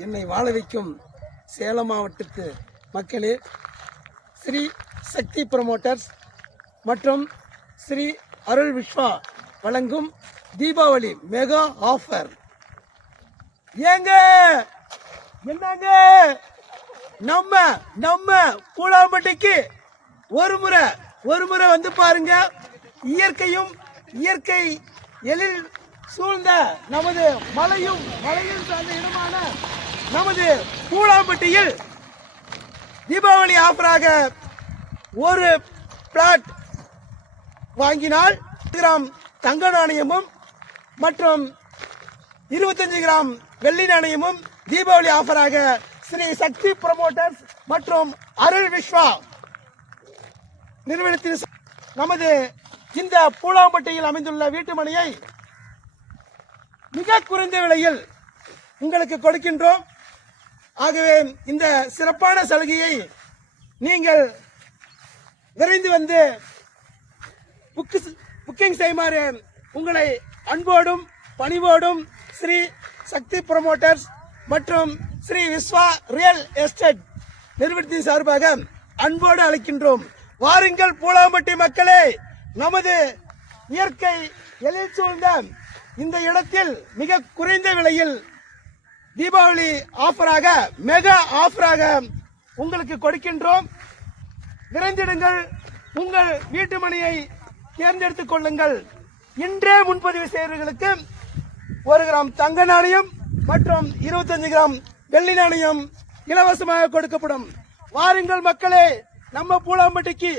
என்னை வாழ வைக்கும் சேலம் மாவட்டத்து மக்களே, ஸ்ரீ சக்தி ப்ரமோட்டர்ஸ் மற்றும் ஸ்ரீ அருள் விஸ்வா வழங்கும் தீபாவளி மெகா ஆஃபர். ஏங்க என்னங்க, நம்ம பூலாம்பட்டிக்கு ஒரு முறை வந்து பாருங்க. இயற்கை எழில் சூழ்ந்த நமது மலையும் சார்ந்த இடமான நமது பூலாம்பட்டியில் தீபாவளி ஆஃபராக ஒரு பிளாட் வாங்கினால் கிராம் தங்க நாணயமும் மற்றும் 25 கிராம் வெள்ளி நாணயமும் தீபாவளி ஆஃபராக ஸ்ரீ சக்தி ப்ரமோட்டர்ஸ் மற்றும் அருள் விஸ்வா நிறுவனத்தின் நமது இந்த பூலாம்பட்டியில் அமைந்துள்ள வீட்டு மனையை மிக குறைந்த விலையில் உங்களுக்கு கொடுக்கின்றோம். ஆகவே இந்த சிறப்பான சலுகையை நீங்கள் விரைந்து வந்து புக்கிங் செய்யுமாறு உங்களை அன்போடும் பணிவோடும் ஸ்ரீ சக்தி ப்ரமோட்டர்ஸ் மற்றும் ஸ்ரீ விஸ்வா ரியல் எஸ்டேட் நிறுவனத்தின் சார்பாக அன்போடு அழைக்கின்றோம். வாருங்கள் பூலாம்பட்டி மக்களே, நமது இயற்கை எழில் சூழ்ந்த இந்த இடத்தில் மிக குறைந்த விலையில் தீபாவளி ஆஃபராக மெகா ஆஃபராக உங்களுக்கு கொடுக்கின்றோம். விரைந்திடுங்கள், உங்கள் வீட்டு மனையை தேர்ந்தெடுத்துக் கொள்ளுங்கள். இன்றே முன்பதிவு செய்வர்களுக்கு 1 கிராம் தங்க நாணயம் மற்றும் 25 கிராம் வெள்ளி நாணயம் இலவசமாக கொடுக்கப்படும். வாருங்கள் மக்களே, நம்ம பூலாம்பட்டிக்கு